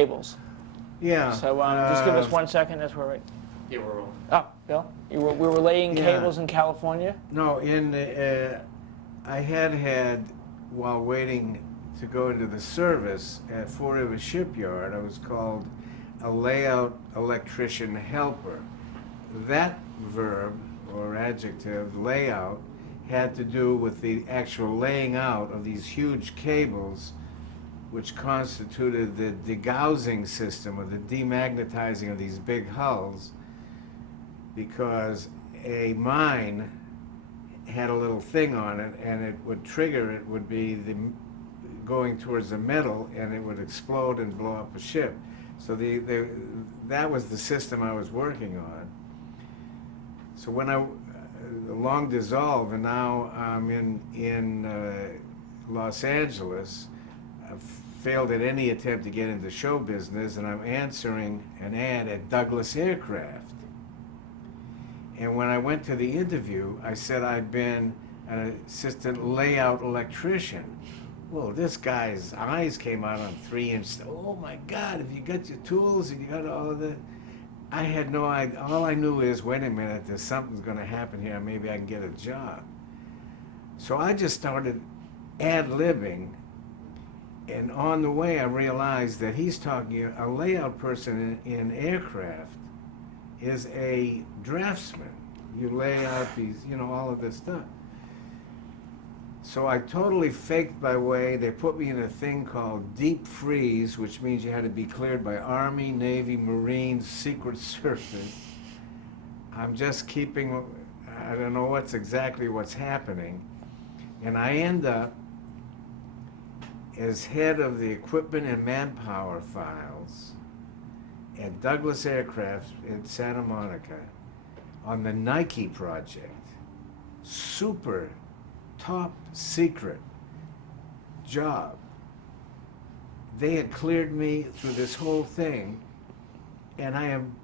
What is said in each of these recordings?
cables. Yeah. So just give us 1 second. That's where we. Yeah, we're rolling. Oh, Bill, we were laying cables in California. No, I had while waiting to go into the service at Fort River Shipyard, I was called a layout electrician helper. That verb or adjective, layout, had to do with the actual laying out of these huge cables which constituted the degaussing system or the demagnetizing of these big hulls, because a mine had a little thing on it, and it would trigger, it would be the going towards the metal, and it would explode and blow up a ship. So that was the system I was working on. So when long dissolve, and now I'm in Los Angeles. I've failed at any attempt to get into show business, and I'm answering an ad at Douglas Aircraft. And when I went to the interview, I said I'd been an assistant layout electrician. Well, this guy's eyes came out on 3-inch. Oh my God, have you got your tools and you got all of that? I had no idea. All I knew is, wait a minute, there's something's gonna happen here. Maybe I can get a job. So I just started ad-libbing. And on the way, I realized that he's talking, a layout person in aircraft is a draftsman. You lay out these, all of this stuff. So I totally faked my way. They put me in a thing called deep freeze, which means you had to be cleared by Army, Navy, Marines, Secret Service. I'm just keeping, I don't know what's happening. And I end up as head of the equipment and manpower files at Douglas Aircraft in Santa Monica on the Nike project. Super top secret job. They had cleared me through this whole thing, and I am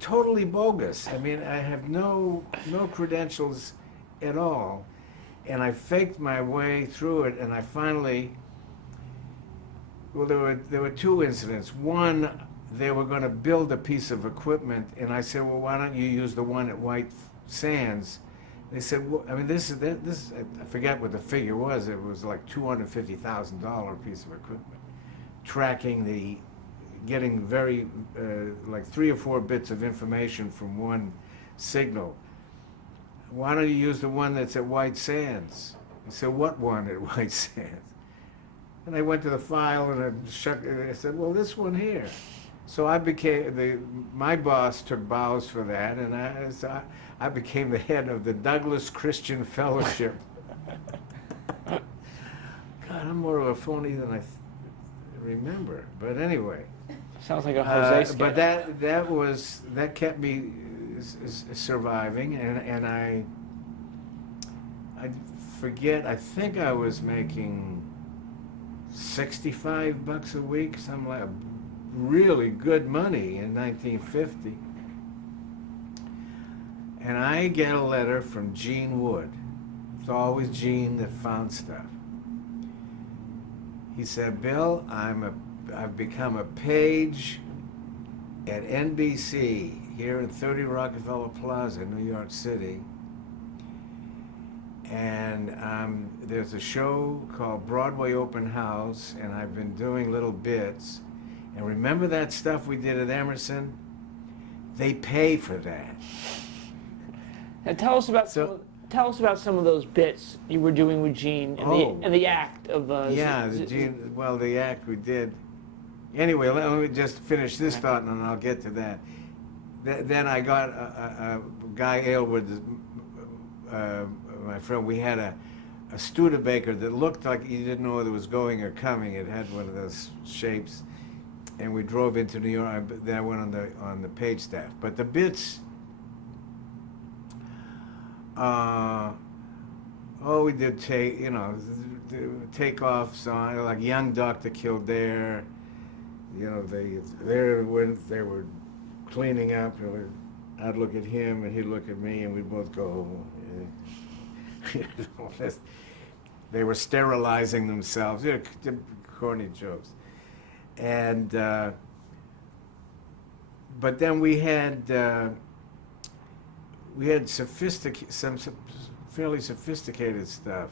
totally bogus. I mean, I have no credentials at all, and I faked my way through it, and I finally, well, there were two incidents. One, they were going to build a piece of equipment, and I said, well, why don't you use the one at White Sands? They said, well, I mean, this, I forget what the figure was. It was like $250,000 piece of equipment, tracking getting very, like 3 or 4 bits of information from one signal. Why don't you use the one that's at White Sands? I said, what one at White Sands? And I went to the file and I said, well, this one here. So I became, my boss took bows for that, and I became the head of the Douglas Christian Fellowship. God, I'm more of a phony than I remember. But anyway. Sounds like a Jose sketch. But that kept me surviving, and I forget, I think I was making $65 a week, something like really good money in 1950. And I get a letter from Gene Wood. It's always Gene that found stuff. He said, Bill, I've become a page at NBC here in 30 Rockefeller Plaza, New York City. And there's a show called Broadway Open House, and I've been doing little bits. And remember that stuff we did at Emerson? They pay for that. Now tell us about some of those bits you were doing with Gene and the act of. The act we did. Anyway, let me just finish this thought, and then I'll get to that. Then I got a Guy Aylward, my friend. We had a Studebaker that looked like you didn't know whether it was going or coming. It had one of those shapes, and we drove into New York. Then I went on the page staff. But the bits. We did takeoffs on like Young Dr. Kildare. When they were cleaning up, I'd look at him and he'd look at me, and we'd both go. They were sterilizing themselves. Corny jokes. And but then we had some fairly sophisticated stuff.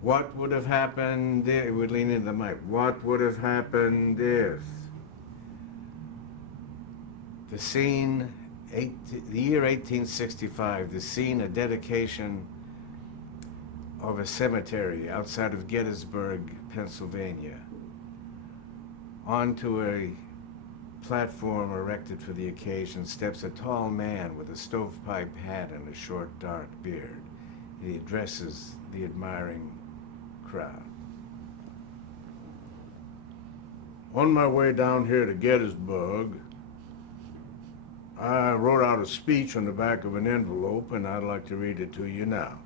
What would have happened if, it would lean into the mic, what would have happened if the scene, the year 1865, the scene, a dedication of a cemetery outside of Gettysburg, Pennsylvania. Onto a platform erected for the occasion steps a tall man with a stovepipe hat and a short dark beard. He addresses the admiring crowd. On my way down here to Gettysburg, I wrote out a speech on the back of an envelope, and I'd like to read it to you now.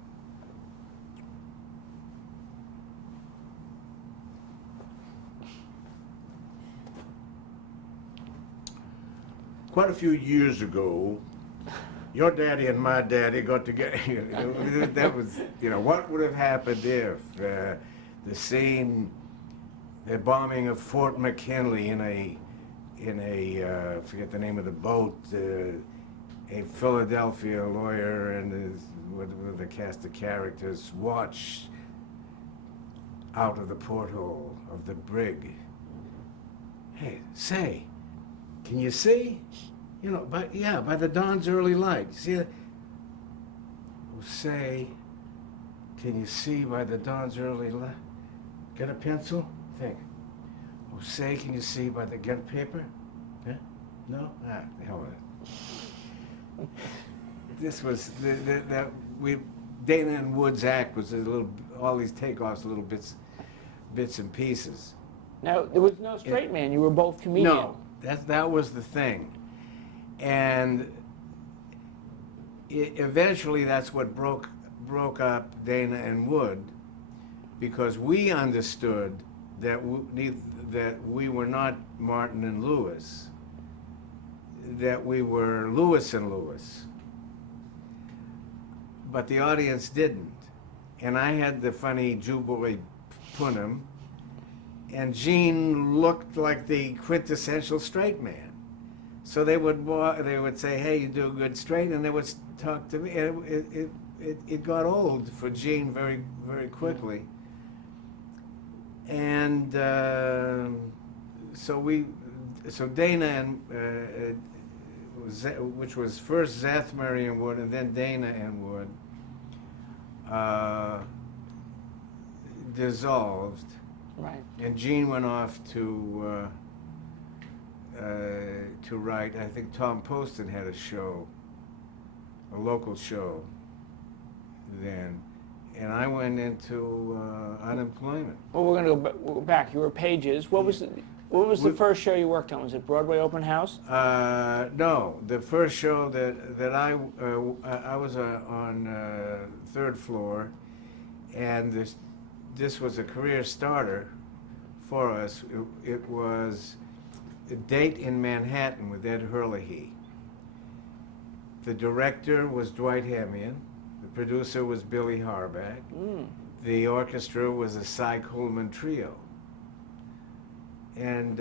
Quite a few years ago, your daddy and my daddy got together. That was, what would have happened if the bombing of Fort McKinley in a forget the name of the boat, a Philadelphia lawyer and with a cast of characters watched out of the porthole of the brig. Hey, say, can you see? By the dawn's early light. See it? Oh, say, can you see by the dawn's early light? Get a pencil? Think. Oh, say, can you see by the, get a paper? Huh? No? Ah, the hell with it. This was, Dana and Wood's act was all these takeoffs, little bits and pieces. Now, there was no straight man. You were both comedians. No, that was the thing. And eventually that's what broke up Dana and Wood, because we understood that we were not Martin and Lewis, that we were Lewis and Lewis. But the audience didn't. And I had the funny Jew boy Punim, and Gene looked like the quintessential straight man. So they would say, "Hey, you do a good straight," and they would talk to me. It got old for Gene very, very quickly. And so Dana and which was first Zathmary and Wood, and then Dana and Wood, dissolved. Right. And Gene went off to write. I think Tom Poston had a show, a local show then, and I went into unemployment. Well, we're going to go back. You were Pages. What was the first show you worked on? Was it Broadway Open House? No, the first show that I was on third floor, and this was a career starter for us. It was A Date in Manhattan with Ed Herlihy. The director was Dwight Hemian. The producer was Billy Harback. The orchestra was a Cy Coleman trio. And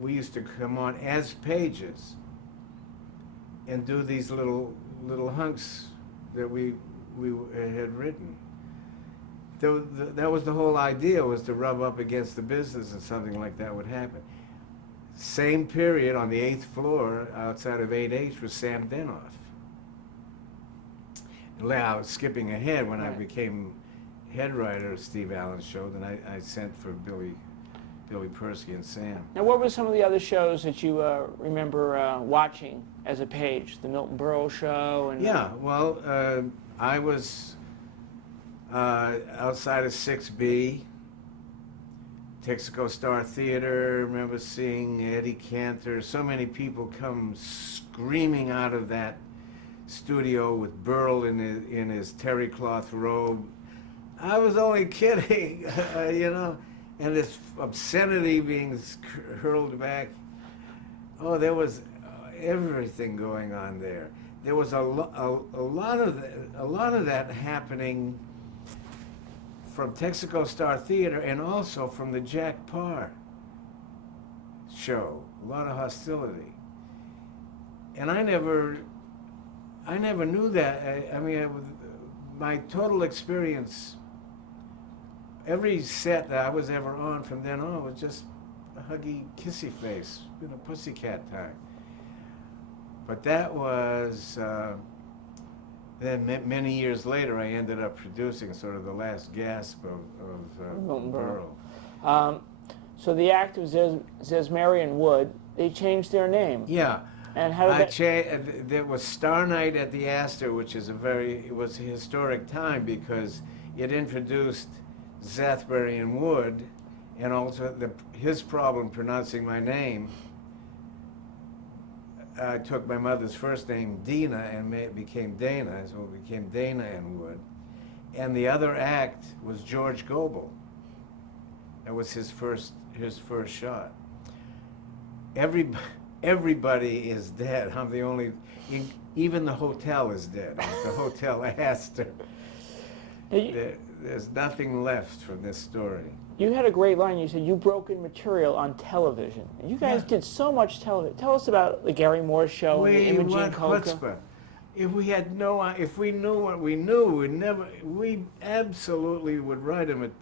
we used to come on as Pages and do these little hunks that we had written. That was the whole idea, was to rub up against the business and something like that would happen. Same period, on the 8th floor outside of 8H was Sam Denoff. Now, skipping ahead, when I became head writer of Steve Allen's show, then I sent for Billy Persky and Sam. Now, what were some of the other shows that you remember watching as a Page? The Milton Berle show? And yeah, well, I was outside of 6B, Texaco Star Theater. Remember seeing Eddie Cantor. So many people come screaming out of that studio with Berle in his terry cloth robe. I was only kidding, and this obscenity being hurled back. Oh, there was everything going on there. There was a lot of that happening from Texaco Star Theater and also from the Jack Parr show. A lot of hostility. And I never knew that. I mean, my total experience, every set that I was ever on from then on was just a huggy, kissy face, pussycat time. But that was, then many years later, I ended up producing sort of the last gasp of Milton Berle. Berle. So the act was Zesmarian Wood. They changed their name. Yeah. And how did that? There was Star Night at the Astor, which is it was a historic time because it introduced Zetharian Wood, and also his problem pronouncing my name. I took my mother's first name, Dina, and it became Dana, so it became Dana and Wood. And the other act was George Gobel. That was his first shot. Everybody is dead. I'm the only. Even the hotel is dead. The Hotel Astor. There's nothing left from this story. You had a great line. You said you broke in material on television. And you guys did so much television. Tell us about the Gary Moore show and the Imogene Coca. Chutzpah. If we knew what we knew, we absolutely would write him.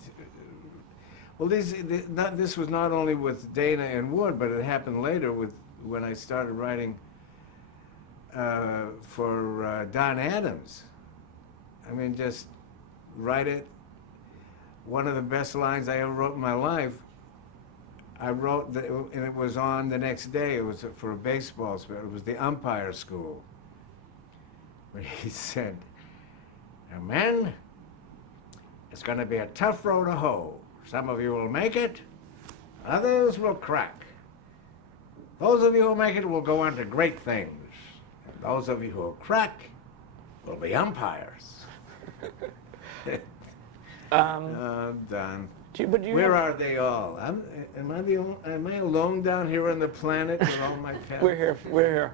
Well, this was not only with Dana and Wood, but it happened later when I started writing for Don Adams. I mean, just write it. One of the best lines I ever wrote in my life, I wrote, and it was on the next day. It was for a baseball spell. It was the umpire school. Where he said, "Now, men, it's going to be a tough row to hoe. Some of you will make it, others will crack. Those of you who make it will go on to great things. And those of you who will crack will be umpires." I'm done. Where are they all? Am I alone down here on the planet with all my pets? We're here.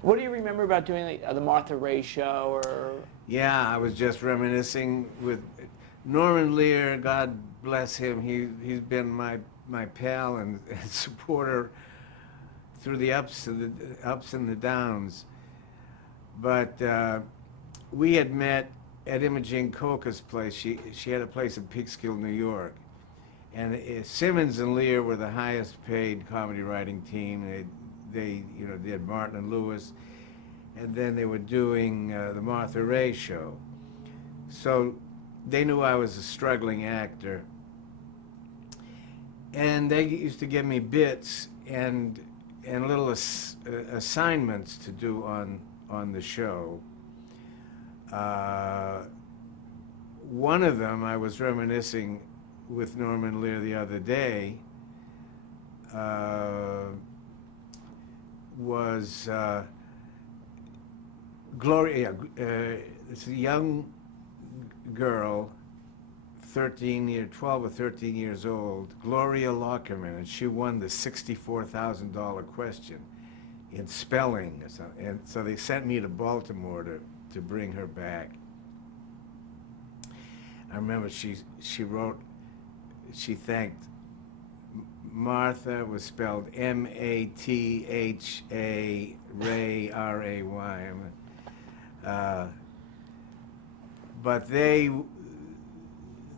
What do you remember about doing the Martha Raye show? Or yeah, I was just reminiscing with Norman Lear. God bless him. He's been my pal and supporter through the ups and the downs. But we had met at Imogene Coca's place. She had a place in Peekskill, New York. And Simmons and Lear were the highest paid comedy writing team. They did Martin and Lewis, and then they were doing the Martha Raye show. So they knew I was a struggling actor. And they used to give me bits and little assignments to do on the show. One of them, I was reminiscing with Norman Lear the other day, was Gloria. It's a young girl, 12 or 13 years old, Gloria Lockerman, and she won the $64,000 question in spelling. And so they sent me to Baltimore to bring her back. I remember she thanked Martha, was spelled M-A-T-H-A, Ray, R-A-Y. But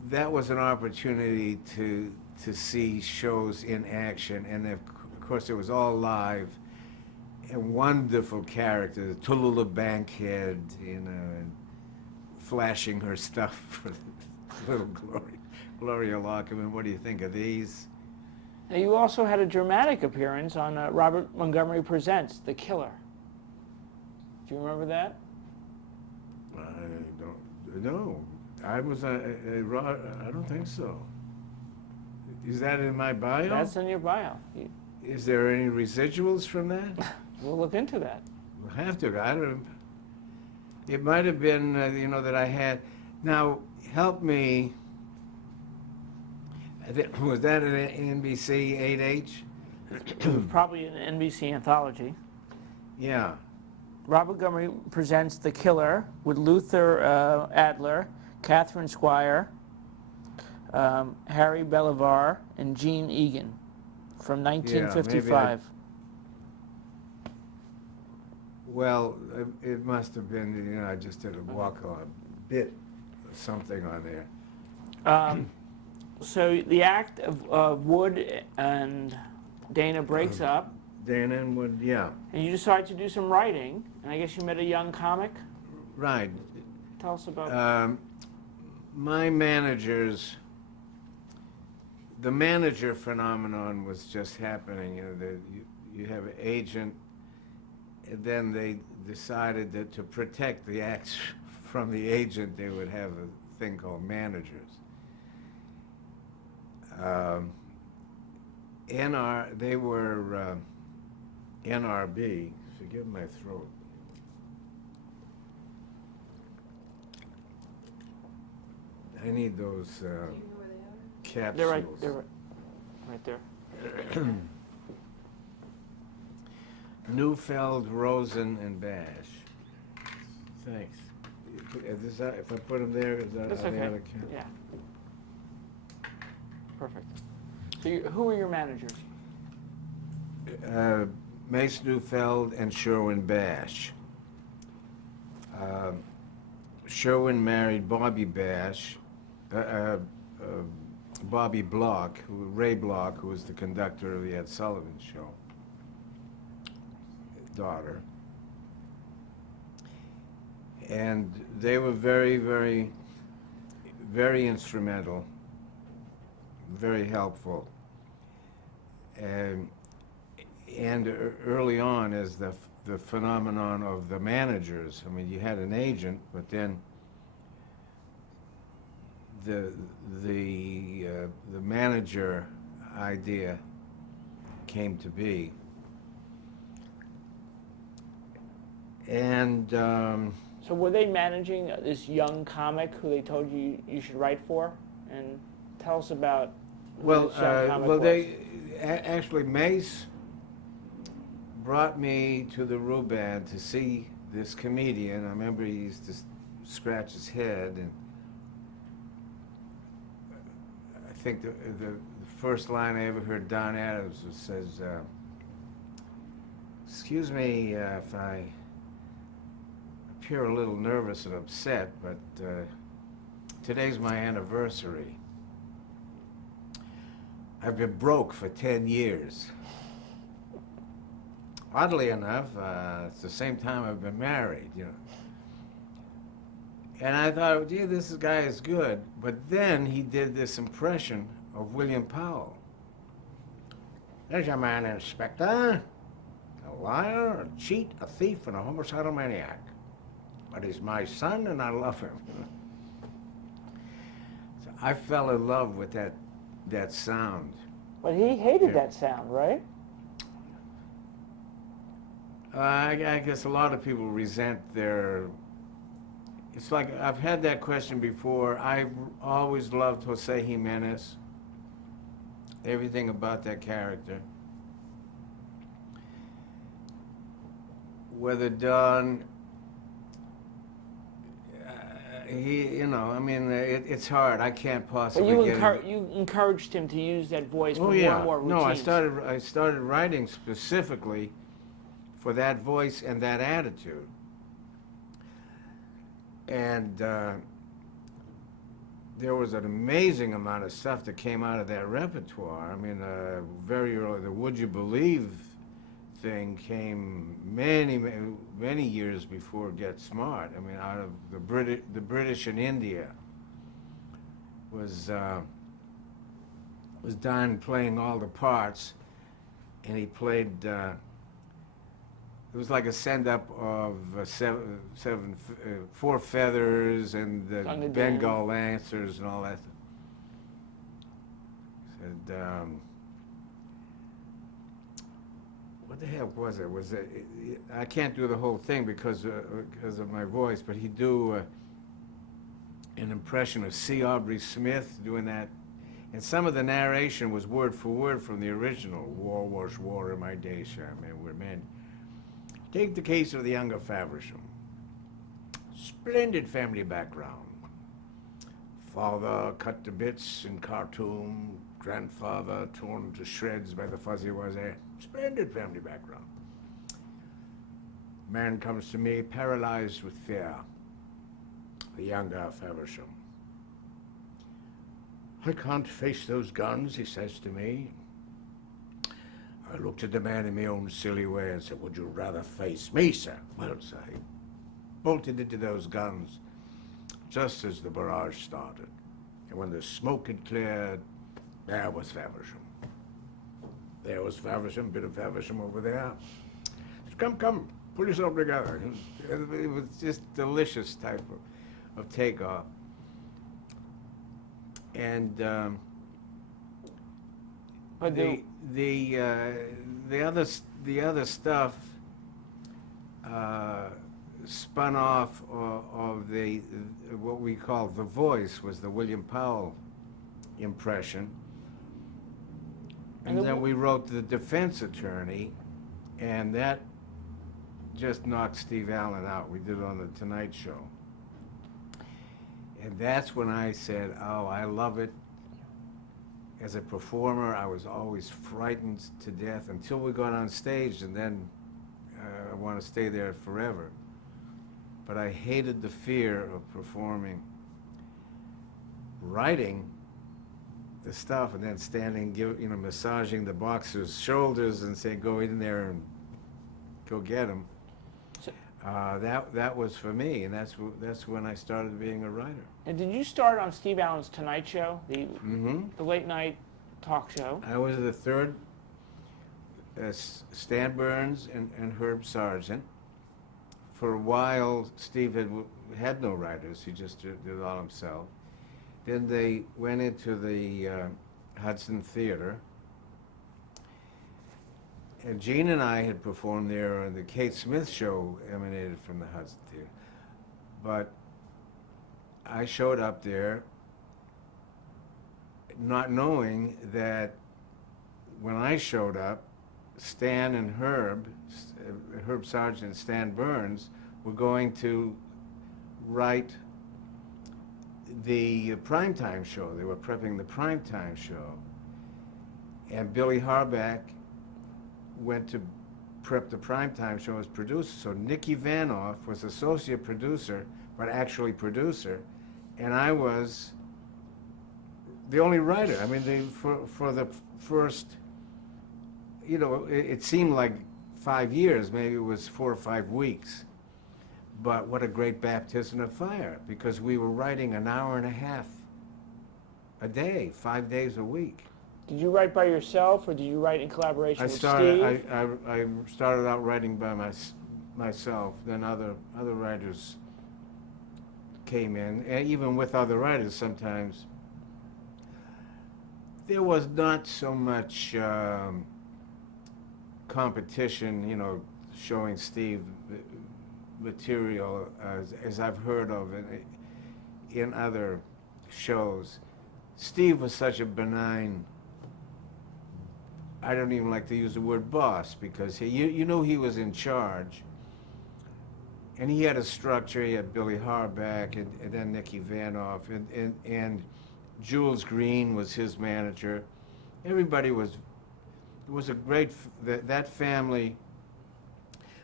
that was an opportunity to see shows in action, and of course it was all live. And wonderful characters, Tallulah Bankhead, and flashing her stuff for little Gloria Lockerman. What do you think of these? Now, you also had a dramatic appearance on Robert Montgomery Presents The Killer. Do you remember that? I don't know. I don't think so. Is that in my bio? That's in your bio. Is there any residuals from that? We'll look into that. We'll have to. It might have been, that I had. Now, help me. Was that an NBC 8H? Probably an NBC anthology. Yeah. Robert Montgomery Presents The Killer with Luther Adler, Catherine Squire, Harry Belivar and Gene Egan from 1955. Well, it must have been, you know, I just did a walk-on bit, something on there. So the act of Wood and Dana breaks up, Dan and Wood, yeah. and you decide to do some writing, and I guess you met a young comic. Right. Tell us about My managers, the manager phenomenon was just happening. You know, you have an agent, and then they decided that to protect the acts from the agent, they would have a thing called managers. They were NRB. Forgive my throat. I need those capsules. they're right there. Neufeld, Rosen, and Bash. Thanks. If I put them there, is that That's are they okay. out of count? Yeah. Perfect. So who are your managers? Mace Neufeld and Sherwin Bash. Sherwin married Bobby Bash, Bobby Block, Ray Block, who was the conductor of the Ed Sullivan Show, daughter. And they were very, very, very instrumental, very helpful. And early on, as the phenomenon of the managers, I mean, you had an agent, but then the manager idea came to be. And So were they managing this young comic who they told you you should write for? And tell us about who this young comic was. Actually, Mace brought me to the Ruban to see this comedian. I remember he used to scratch his head, and I think the first line I ever heard Don Adams says, "Excuse me if I appear a little nervous and upset, but today's my anniversary. I've been broke for 10 years. Oddly enough, it's the same time I've been married, you know." And I thought, gee, this guy is good. But then he did this impression of William Powell. "There's a man, Inspector, a liar, a cheat, a thief, and a homicidal maniac. But he's my son, and I love him." So I fell in love with that sound. But he hated that sound, right? I guess a lot of people resent their... It's like, I've had that question before. I always loved Jose Jimenez. Everything about that character. Whether done... you know, I mean, it's hard. I can't possibly But you encouraged him to use that voice for more and more routines. No, I started writing specifically for that voice and that attitude. And there was an amazing amount of stuff that came out of that repertoire. I mean, very early, the Would You Believe thing came many years before Get Smart. I mean, out of the British in India was Don playing all the parts, and he played. It was like a send-up of Four Feathers and the Bengal Lancers and all that. Said, what the hell was it? I can't do the whole thing because of my voice, but he'd do an impression of C. Aubrey Smith doing that. And some of the narration was word for word from the original. "War was war in my days, man, we're men. Take the case of the younger Faversham. Splendid family background. Father cut to bits in Khartoum, grandfather torn to shreds by the Fuzzy Wuzzy. Splendid family background. Man comes to me paralyzed with fear. The younger Feversham. I can't face those guns, he says to me. I looked at the man in my own silly way and said, would you rather face me, sir? Well, sir, he bolted into those guns just as the barrage started. And when the smoke had cleared, there was Faversham. There was Faversham, bit of Faversham over there. Said, come, pull yourself together. It was just delicious type of takeoff. And But the other stuff spun off of the what we call The Voice, was the William Powell impression, and then we wrote The Defense Attorney, and that just knocked Steve Allen out. We did it on the Tonight Show, and that's when I said, oh, I love it. As a performer, I was always frightened to death until we got on stage, and then I want to stay there forever. But I hated the fear of performing. Writing the stuff and then standing, massaging the boxer's shoulders and saying, go in there and go get him. That was for me, and that's when I started being a writer. And did you start on Steve Allen's Tonight Show, the late night talk show? I was the third. Stan Burns and Herb Sargent. For a while, Steve had no writers. He just did it all himself. Then they went into the Hudson Theater. And Gene and I had performed there, and the Kate Smith show emanated from the Hudson Theater. But I showed up there not knowing that when I showed up, Stan and Herb Sargent and Stan Burns, were going to write the primetime show. They were prepping the primetime show. And Billy Harback went to prep the primetime show as producer. So Nicky Vanoff was associate producer, but actually producer, and I was the only writer. I mean, for the first, it seemed like 5 years, maybe it was 4 or 5 weeks. But what a great baptism of fire, because we were writing an hour and a half a day, 5 days a week. Did you write by yourself, or did you write in collaboration with Steve? I started out writing by myself. Then other writers came in, and even with other writers sometimes. There was not so much competition, showing Steve material as I've heard of in other shows. Steve was such a benign, I don't even like to use the word boss, because he was in charge, and he had a structure. He had Billy Harback and then Nicky Vanoff, and Jules Green was his manager. Everybody it was a great, that family,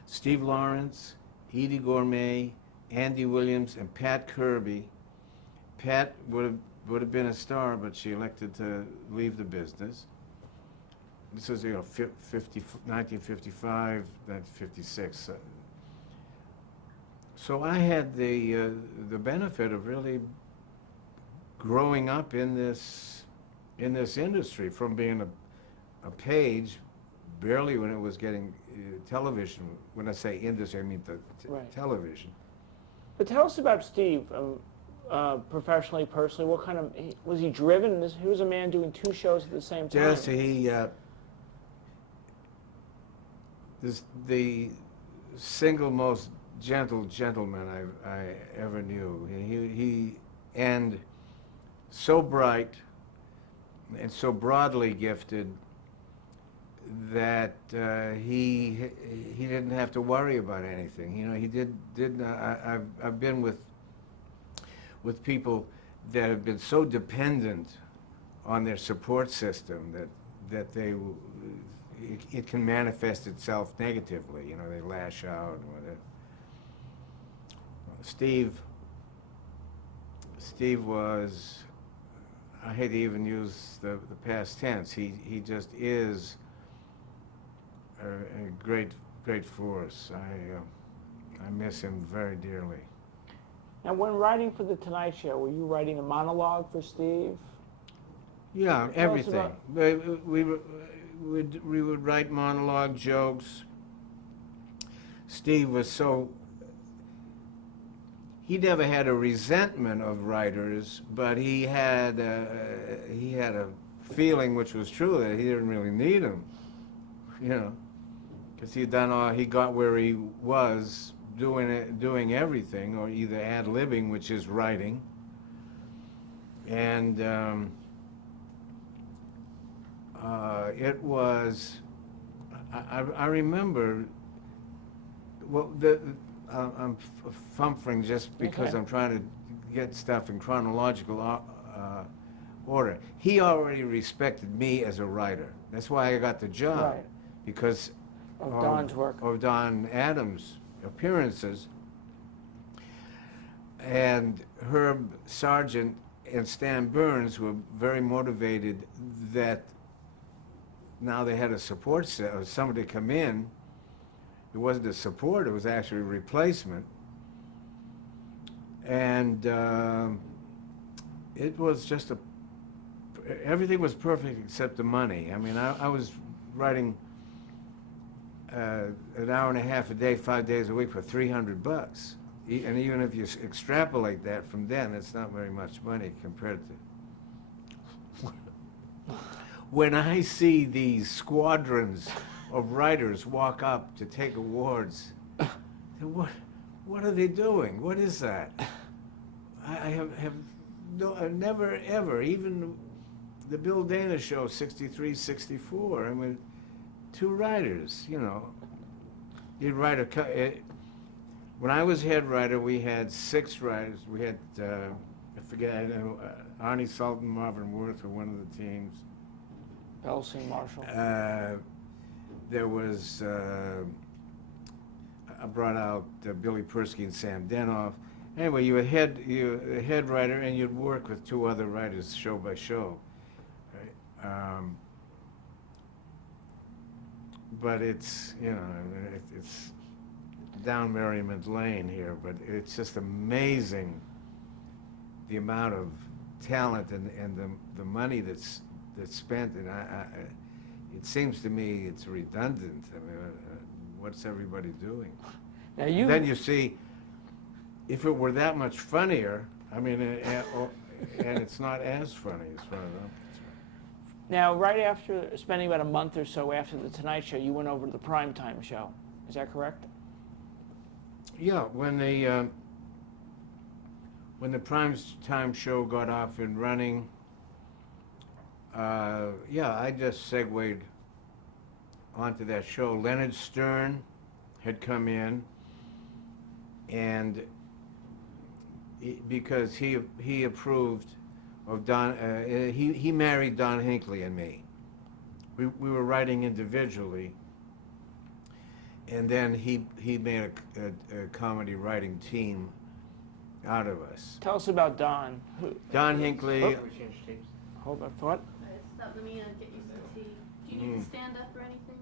Steve Lawrence, Edie Gourmet, Andy Williams, and Pat Kirby. Pat would have been a star, but she elected to leave the business. This was, 1955, 1956. So I had the benefit of really growing up in this industry, from being a page, barely when it was getting television. When I say industry, I mean television. But tell us about Steve, professionally, personally. What kind of, was he driven? He was a man doing 2 shows at the same time. Yes, he. The single most gentle gentleman I ever knew. He and so bright and so broadly gifted that he didn't have to worry about anything. He did. I've been with people that have been so dependent on their support system that it can manifest itself negatively. You know, they lash out. Steve was, I hate to even use the past tense, he just is a great force. I miss him very dearly. Now, when writing for The Tonight Show, were you writing a monologue for Steve? Yeah, everything. We would write monologue jokes. Steve was so, he never had a resentment of writers, but he had a feeling, which was true, that he didn't really need them, you know, because he got where he was doing everything, or either ad-libbing, which is writing, and it was, I remember, well, I'm fumfling just because Okay. I'm trying to get stuff in chronological order. He already respected me as a writer. That's why I got the job, Right. because Of Don's work. of Don Adams' appearances. And Herb Sargent and Stan Burns were very motivated that now they had a support set, or somebody come in. It wasn't a support, it was actually a replacement. And it was just everything was perfect except the money. I mean, I was writing an hour and a half a day, 5 days a week for $300. And even if you extrapolate that from then, it's not very much money compared to. When I see these squadrons of writers walk up to take awards, what are they doing? What is that? I have never ever, even the Bill Dana show, 63, 64, I mean, 2 writers, you know. You'd write when I was head writer, we had 6 writers. We had, I forget, Arnie Sultan, Marvin Worth were one of the teams. Elsie Marshall. There was, I brought out Billy Persky and Sam Denoff. Anyway, you were a head writer, and you'd work with 2 other writers show by show. Right? But it's, you know, it's down Merriman's Lane here, but it's just amazing the amount of talent and the money that's spent, and it seems to me it's redundant. I mean, what's everybody doing? Now Then you see, if it were that much funnier, I mean, and it's not as funny as far as I'm concerned. Now, right after spending about a month or so after The Tonight Show, you went over to the primetime show. Is that correct? Yeah, when the prime time show got off and running, yeah, I just segued onto that show. Leonard Stern had come in, and because he approved of Don, he married Don Hinckley and me. We were writing individually, and then he made a comedy writing team out of us. Tell us about Don. Don Hinckley. Hold that thought. Stop, let me get you some tea. Do you need to stand up or anything?